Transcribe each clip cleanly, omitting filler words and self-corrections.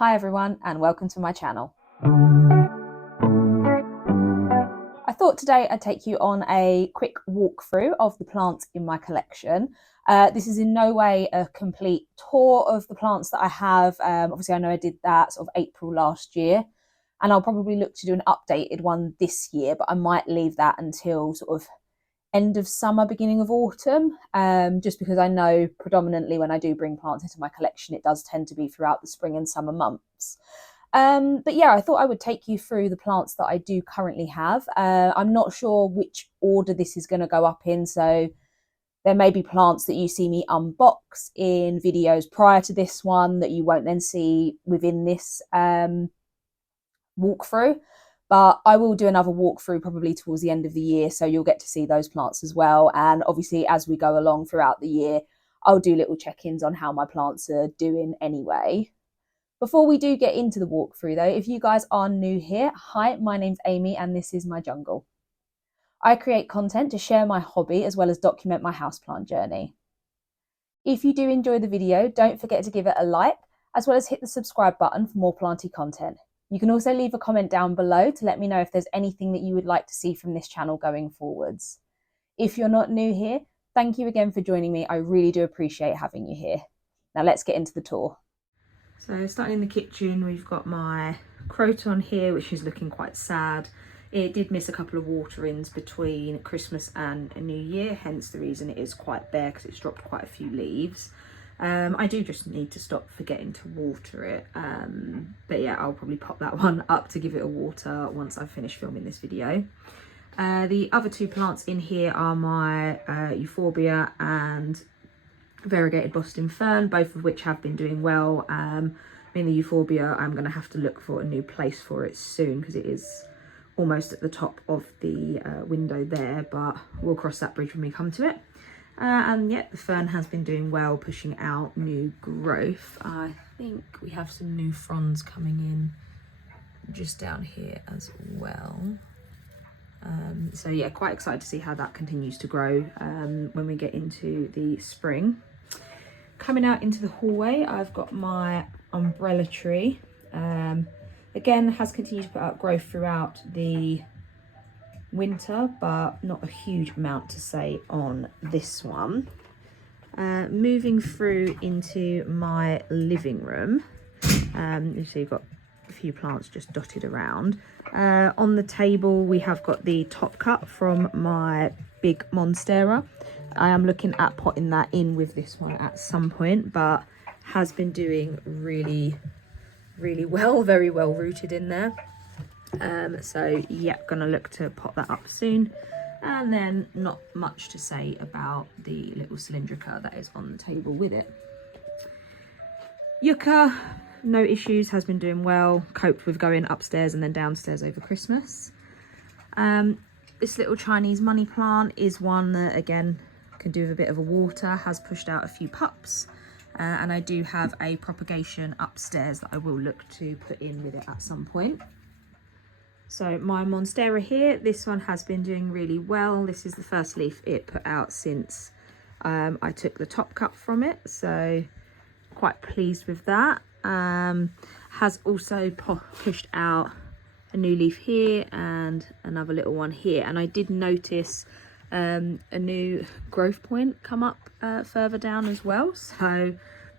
Hi everyone and welcome to my channel. I thought today I'd take you on a quick walkthrough of the plants in my collection. This is in no way a complete tour of the plants that I have. Obviously I know I did that sort of April last year and I'll probably look to do an updated one this year, but I might leave that until sort of end of summer, beginning of autumn, just because I know predominantly when I do bring plants into my collection, it does tend to be throughout the spring and summer months. But yeah, I thought I would take you through the plants that I do currently have. I'm not sure which order this is going to go up in, so there may be plants that you see me unbox in videos prior to this one that you won't then see within this walkthrough. But I will do another walkthrough probably towards the end of the year, so you'll get to see those plants as well. And obviously, as we go along throughout the year, I'll do little check-ins on how my plants are doing anyway. Before we do get into the walkthrough though, if you guys are new here, hi, my name's Amy and this is my jungle. I create content to share my hobby as well as document my houseplant journey. If you do enjoy the video, don't forget to give it a like, as well as hit the subscribe button for more planty content. You can also leave a comment down below to let me know if there's anything that you would like to see from this channel going forwards. If you're not new here, thank you again for joining me. I really do appreciate having you here. Now let's get into the tour. So starting in the kitchen, we've got my croton here, which is looking quite sad. It did miss a couple of waterings between Christmas and New Year, hence the reason it is quite bare because it's dropped quite a few leaves. I do just need to stop forgetting to water it, but yeah, I'll probably pop that one up to give it a water once I've finished filming this video. The other two plants in here are my euphorbia and variegated Boston fern, both of which have been doing well. I mean, the euphorbia, I'm going to have to look for a new place for it soon because it is almost at the top of the window there, but we'll cross that bridge when we come to it. And yet the fern has been doing well, pushing out new growth. I think we have some new fronds coming in just down here as well. So yeah, quite excited to see how that continues to grow when we get into the spring. Coming out into the hallway, I've got my umbrella tree. Again, has continued to put out growth throughout the winter, but not a huge amount to say on this one. Moving through into my living room, you see you've got a few plants just dotted around. On the table we have got the top cut from my big monstera. I am looking at potting that in with this one at some point, but has been doing really well, very well rooted in there. So yeah, gonna look to pot that up soon. And then not much to say about the little cylindrica that is on the table with it. Yucca, no issues, has been doing well, coped with going upstairs and then downstairs over Christmas. This little Chinese money plant is one that again can do with a bit of a water, has pushed out a few pups, and I do have a propagation upstairs that I will look to put in with it at some point. So my monstera here, this one has been doing really well. This is the first leaf it put out since I took the top cut from it, so quite pleased with that. Has also pushed out a new leaf here and another little one here, and I did notice a new growth point come up further down as well, so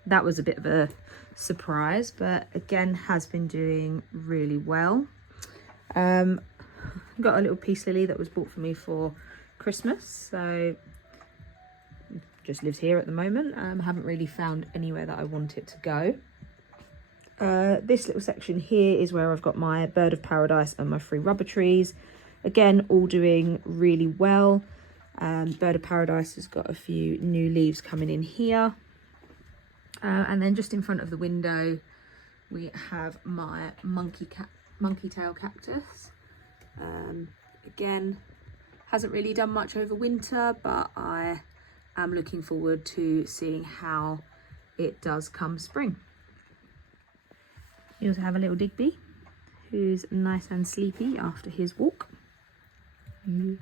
that was a bit of a surprise, but again has been doing really well. Got a little peace lily that was bought for me for Christmas, so just lives here at the moment. Haven't really found anywhere that I want it to go. This little section here is where I've got my bird of paradise and my 3 rubber trees, again all doing really well. Bird of paradise has got a few new leaves coming in here, and then just in front of the window we have my monkey tail cactus. Again, hasn't really done much over winter, but I am looking forward to seeing how it does come spring. You also have a little Digby who's nice and sleepy after his walk. And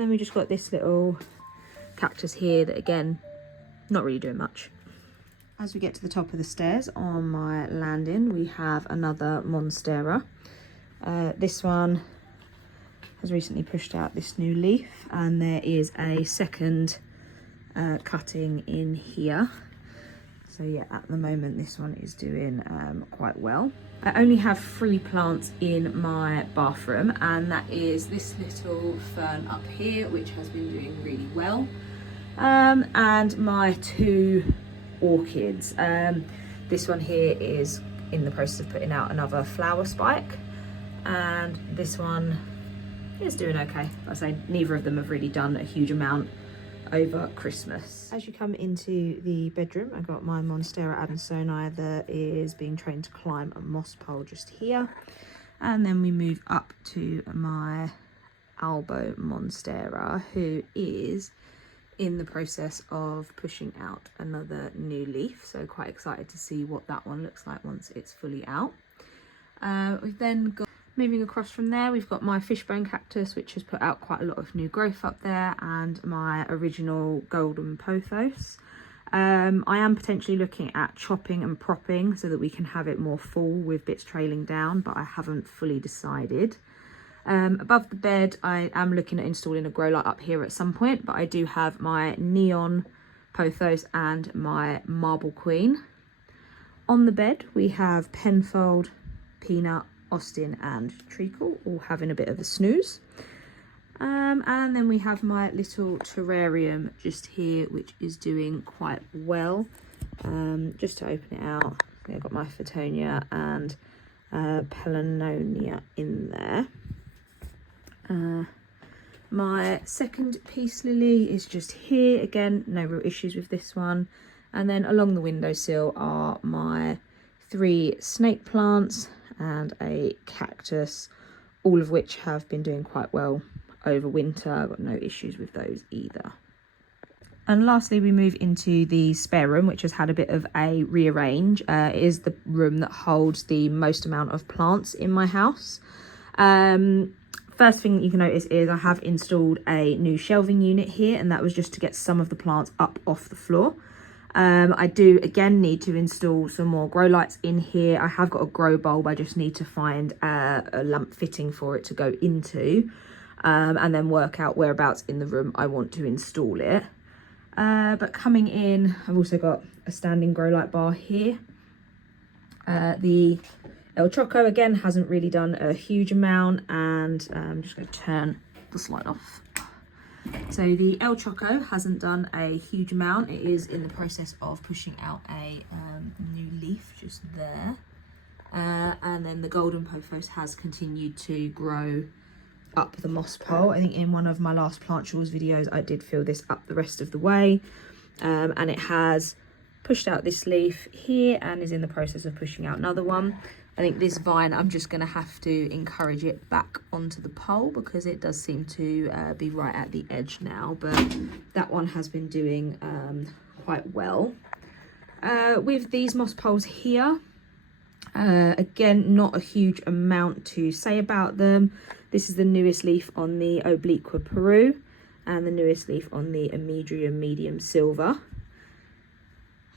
then we just got this little cactus here that again not really doing much. As we get to the top of the stairs on my landing, we have another Monstera. This one has recently pushed out this new leaf, and there is a second cutting in here. So yeah, at the moment this one is doing quite well. I only have 3 plants in my bathroom, and that is this little fern up here, which has been doing really well, and my 2 orchids. This one here is in the process of putting out another flower spike, and this one is doing okay. I say neither of them have really done a huge amount over Christmas. As you come into the bedroom, I've got my Monstera adansonii that is being trained to climb a moss pole just here, and then we move up to my Albo Monstera, who is in the process of pushing out another new leaf, so quite excited to see what that one looks like once it's fully out. We've then got, moving across from there, we've got my fishbone cactus, which has put out quite a lot of new growth up there, and my original golden pothos. I am potentially looking at chopping and propping so that we can have it more full with bits trailing down, but I haven't fully decided. Above the bed, I am looking at installing a grow light up here at some point, but I do have my neon pothos and my marble queen. On the bed, we have Penfold, Peanut, Austin and Treacle all having a bit of a snooze. And then we have my little terrarium just here, which is doing quite well. Just to open it out, I've got my Photonia and Pelarnonia in there. My second peace lily is just here. Again, no real issues with this one. And then along the windowsill are my 3 snake plants and a cactus, all of which have been doing quite well over winter. I've got no issues with those either. And lastly, we move into the spare room, which has had a bit of a rearrange. It is the room that holds the most amount of plants in my house. First thing that you can notice is I have installed a new shelving unit here, and that was just to get some of the plants up off the floor. I do again need to install some more grow lights in here. I have got a grow bulb, I just need to find a lamp fitting for it to go into, and then work out whereabouts in the room I want to install it. But coming in, I've also got a standing grow light bar here. The El Choco again hasn't really done a huge amount, and I'm just going to turn the slide off. So the El Choco hasn't done a huge amount. It is in the process of pushing out a new leaf just there. And then the golden pothos has continued to grow up the moss pole. I think in one of my last plant shawls videos I did fill this up the rest of the way. And it has pushed out this leaf here and is in the process of pushing out another one. I think this vine, I'm just going to have to encourage it back onto the pole because it does seem to be right at the edge now, but that one has been doing quite well. With these moss poles here, again, not a huge amount to say about them. This is the newest leaf on the Obliqua Peru and the newest leaf on the Amedrium Medium Silver.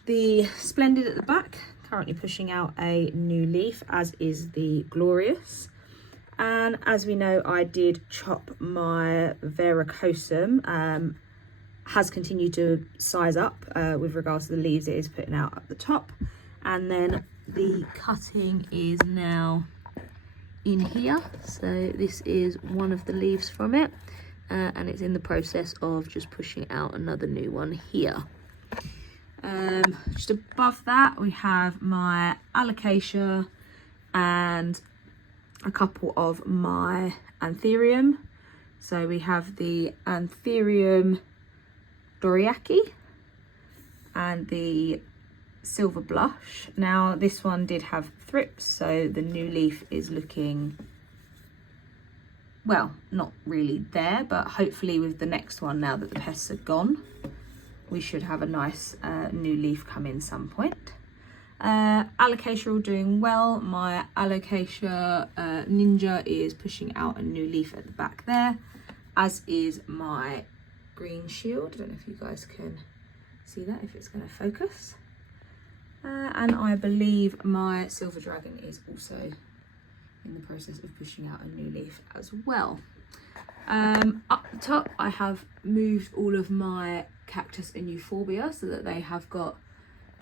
The Splendid at the back, currently pushing out a new leaf, as is the Glorious. And as we know, I did chop my Veracosum, has continued to size up with regards to the leaves it is putting out at the top. And then the cutting is now in here. So this is one of the leaves from it, and it's in the process of just pushing out another new one here. Just above that we have my alocasia and a couple of my anthurium. So we have the anthurium doriaki and the silver blush. Now this one did have thrips, so the new leaf is looking, well, not really there, but hopefully with the next one, now that the pests are gone, we should have a nice new leaf come in some point. Alocasia all doing well. My alocasia ninja is pushing out a new leaf at the back there, as is my green shield. I don't know if you guys can See that, if it's going to focus. And I believe my silver dragon is also in the process of pushing out a new leaf as well. Up the top, I have moved all of my cactus and euphorbia so that they have got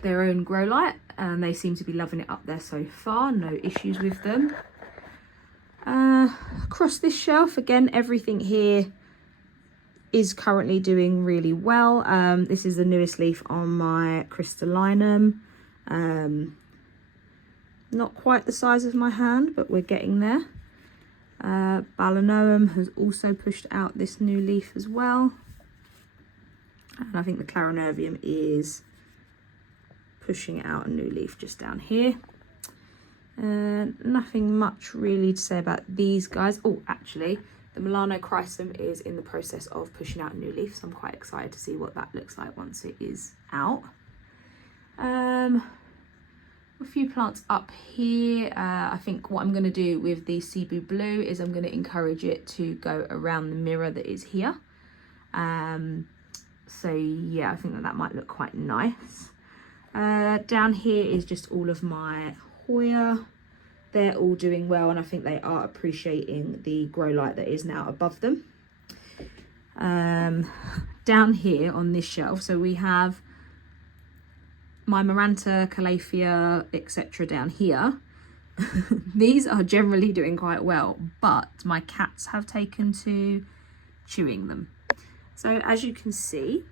their own grow light, and they seem to be loving it up there so far. No issues with them. Across this shelf, again, everything here is currently doing really well. This is the newest leaf on my crystallinum. Not quite the size of my hand, but we're getting there. Balanoum has also pushed out this new leaf as well. And I think the Clarinervium is pushing out a new leaf just down here. Nothing much really to say about these guys. Oh, actually, the Milano Chrysum is in the process of pushing out a new leaf, so I'm quite excited to see what that looks like once it is out. A few plants up here. I think what I'm going to do with the Cebu Blue is I'm going to encourage it to go around the mirror that is here. So yeah, I think that might look quite nice. Down here is just all of my Hoya. They're all doing well, and I think they are appreciating the grow light that is now above them. Down here on this shelf, so we have my Maranta, Calathea, etc. down here. These are generally doing quite well, but my cats have taken to chewing them. So as you can see,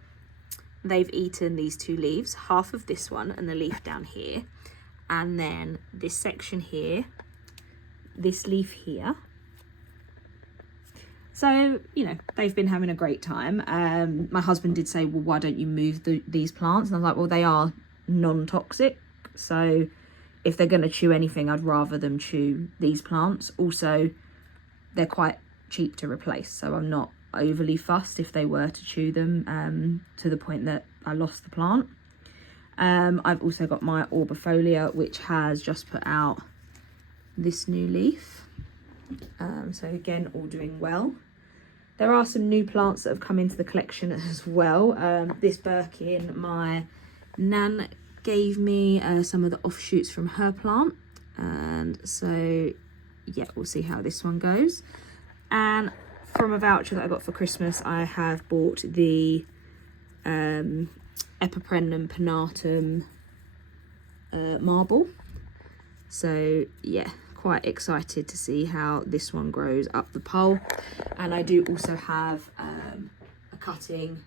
they've eaten these two leaves, half of this one and the leaf down here, and then this section here, this leaf here. So, you know, they've been having a great time. My husband did say, well, why don't you move these plants? And I was like, well, they are non-toxic, so if they're going to chew anything, I'd rather them chew these plants. Also, they're quite cheap to replace, so I'm not overly fussed if they were to chew them to the point that I lost the plant. I've also got my Orbifolia, which has just put out this new leaf, so again, all doing well. There are some new plants that have come into the collection as well. This Birkin, my Nan gave me some of the offshoots from her plant, and so yeah, we'll see how this one goes. And from a voucher that I got for Christmas, I have bought the Epipremnum pinnatum marble. So yeah, quite excited to see how this one grows up the pole. And I do also have a cutting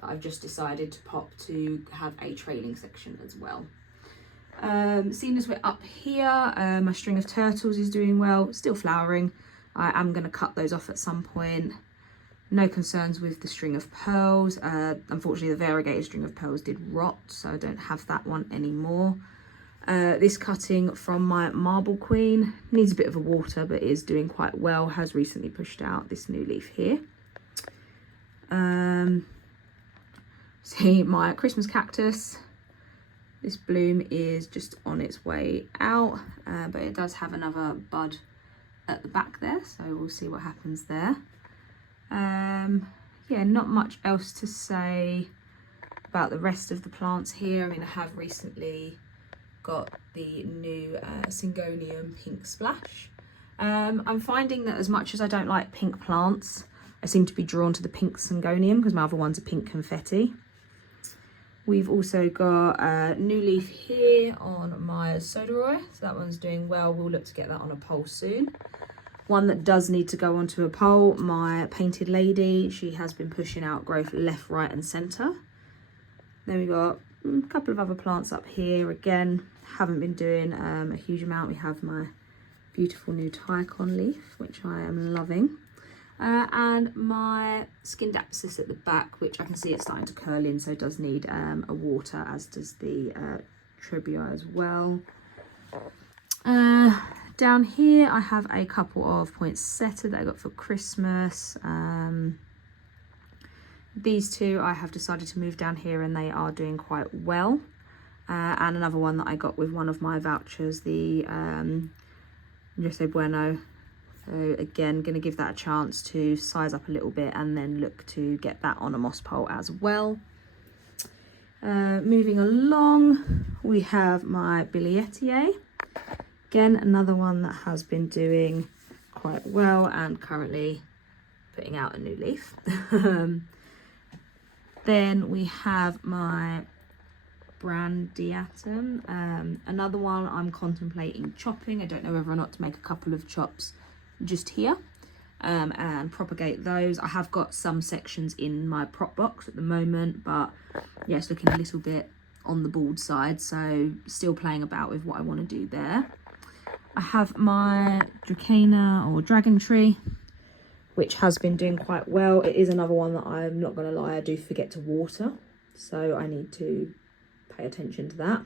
that I've just decided to pop to have a trailing section as well. Seeing as we're up here, my string of turtles is doing well, still flowering. I am going to cut those off at some point. No concerns with the string of pearls. Unfortunately, the variegated string of pearls did rot, so I don't have that one anymore. This cutting from my Marble Queen needs a bit of a water, but is doing quite well. Has recently pushed out this new leaf here. See my Christmas cactus. This bloom is just on its way out, but it does have another bud at the back there, so we'll see what happens there. Yeah, not much else to say about the rest of the plants here. I mean, I have recently got the new Syngonium Pink Splash. I'm finding that as much as I don't like pink plants, I seem to be drawn to the pink Syngonium because my other one's a pink confetti. We've also got a new leaf here on my Soderoy, so that one's doing well. We'll look to get that on a pole soon. One that does need to go onto a pole, my Painted Lady. She has been pushing out growth left, right and centre. Then we got a couple of other plants up here. Again, haven't been doing a huge amount. We have my beautiful new Tycon leaf, which I am loving. And my Scindapsus at the back, which I can see it's starting to curl in, so it does need a water, as does the Trebia as well. Down here I have a couple of poinsettia that I got for Christmas. These two I have decided to move down here and they are doing quite well. And another one that I got with one of my vouchers, the Jose Bueno. So again, going to give that a chance to size up a little bit and then look to get that on a moss pole as well. Moving along, we have my Billietier. Again, another one that has been doing quite well and currently putting out a new leaf. Then we have my Brandiatum, another one I'm contemplating chopping. I don't know whether or not to make a couple of chops just here and propagate those. I have got some sections in my prop box at the moment, but yeah, it's looking a little bit on the bald side, so still playing about with what I want to do there. I have my Dracana or Dragon Tree, which has been doing quite well. It is another one that I'm not going to lie, I do forget to water, so I need to pay attention to that.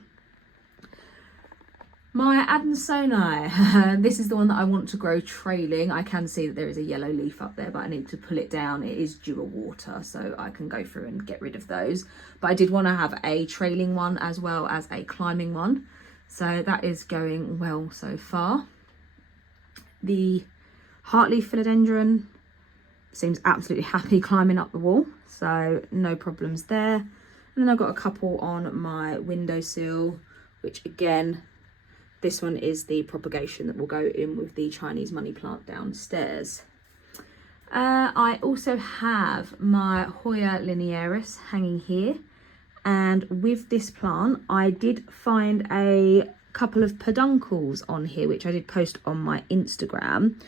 My Adansonii, this is the one that I want to grow trailing. I can see that there is a yellow leaf up there, but I need to pull it down. It is due a water, so I can go through and get rid of those. But I did want to have a trailing one as well as a climbing one. So that is going well so far. The heartleaf philodendron seems absolutely happy climbing up the wall, so no problems there. And then I've got a couple on my windowsill, which again, this one is the propagation that will go in with the Chinese money plant downstairs. I also have my Hoya linearis hanging here, and with this plant I did find a couple of peduncles on here which I did post on my Instagram.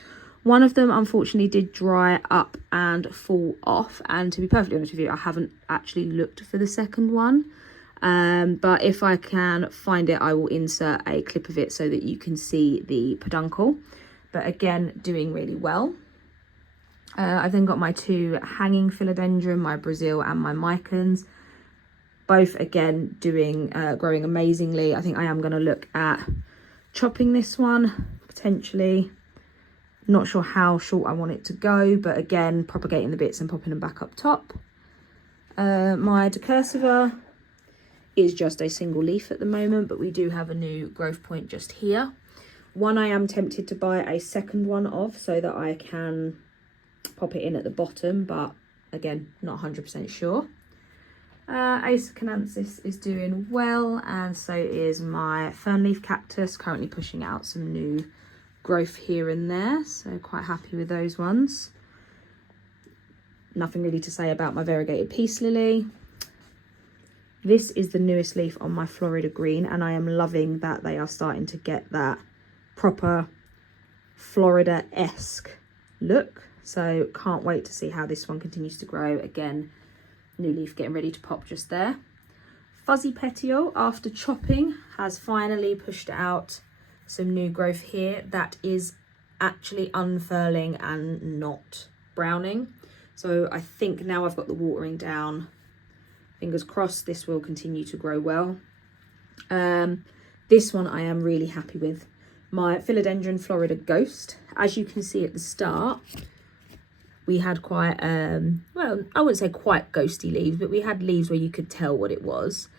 One of them unfortunately did dry up and fall off, and to be perfectly honest with you, I haven't actually looked for the second one. But if I can find it, I will insert a clip of it so that you can see the peduncle. But again, doing really well. I've then got my two hanging philodendron, my Brazil and my Mycons. Both again doing growing amazingly. I think I am going to look at chopping this one potentially. Not sure how short I want it to go, but again, propagating the bits and popping them back up top. My Decursiva is just a single leaf at the moment, but we do have a new growth point just here. One I am tempted to buy a second one of so that I can pop it in at the bottom, but again, not 100% sure. Acer is doing well, and so is my fernleaf cactus, currently pushing out some new growth here and there, so quite happy with those ones. Nothing really to say about my variegated peace lily. This is the newest leaf on my Florida green, and I am loving that they are starting to get that proper Florida-esque look. So can't wait to see how this one continues to grow. Again, new leaf getting ready to pop just there. Fuzzy Petiole, after chopping, has finally pushed out some new growth here. That is actually unfurling and not browning. So I think now I've got the watering down. Fingers crossed this will continue to grow well. This one I am really happy with. My Philodendron Florida Ghost. As you can see at the start, we had quite, well, I wouldn't say quite ghosty leaves, but we had leaves where you could tell what it was.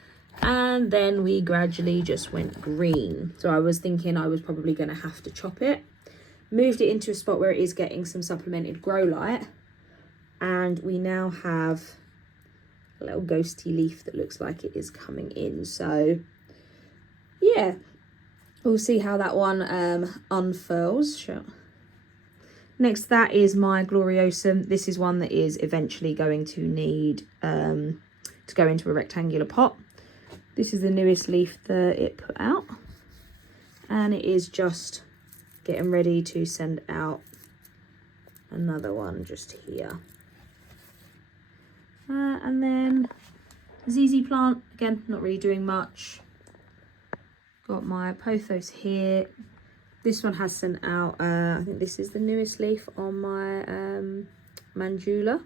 And then we gradually just went green. So I was thinking I was probably going to have to chop it. Moved it into a spot where it is getting some supplemented grow light. And we now have a little ghosty leaf that looks like it is coming in. So yeah, we'll see how that one unfurls. Sure. Next, that is my Gloriosum. This is one that is eventually going to need to go into a rectangular pot. This is the newest leaf that it put out, and it is just getting ready to send out another one just here. And then ZZ plant, again, not really doing much. Got my pothos here. This one has sent out, I think this is the newest leaf on my Mandula.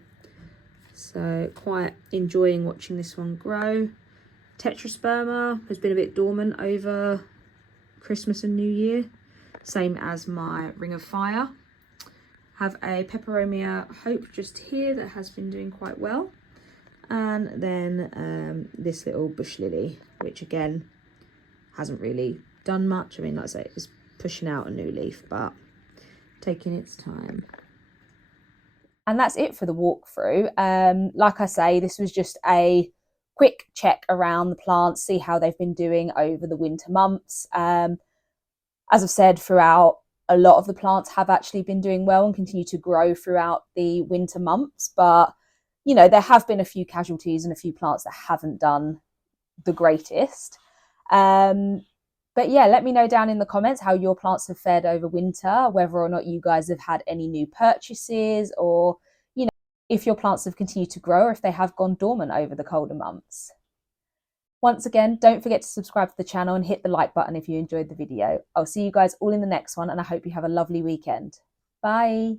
So quite enjoying watching this one grow. Tetrasperma has been a bit dormant over Christmas and New Year. Same as my Ring of Fire. Have a Peperomia Hope just here that has been doing quite well. And then this little bush lily, which again hasn't really done much. I mean, like I say, it's pushing out a new leaf, but taking its time. And that's it for the walkthrough. Like I say, this was just a quick check around the plants, see how they've been doing over the winter months. As I've said, throughout, a lot of the plants have actually been doing well and continue to grow throughout the winter months. But, you know, there have been a few casualties and a few plants that haven't done the greatest. But yeah, let me know down in the comments how your plants have fared over winter, whether or not you guys have had any new purchases, or, you know, if your plants have continued to grow or if they have gone dormant over the colder months. Once again, don't forget to subscribe to the channel and hit the like button if you enjoyed the video. I'll see you guys all in the next one, and I hope you have a lovely weekend. Bye.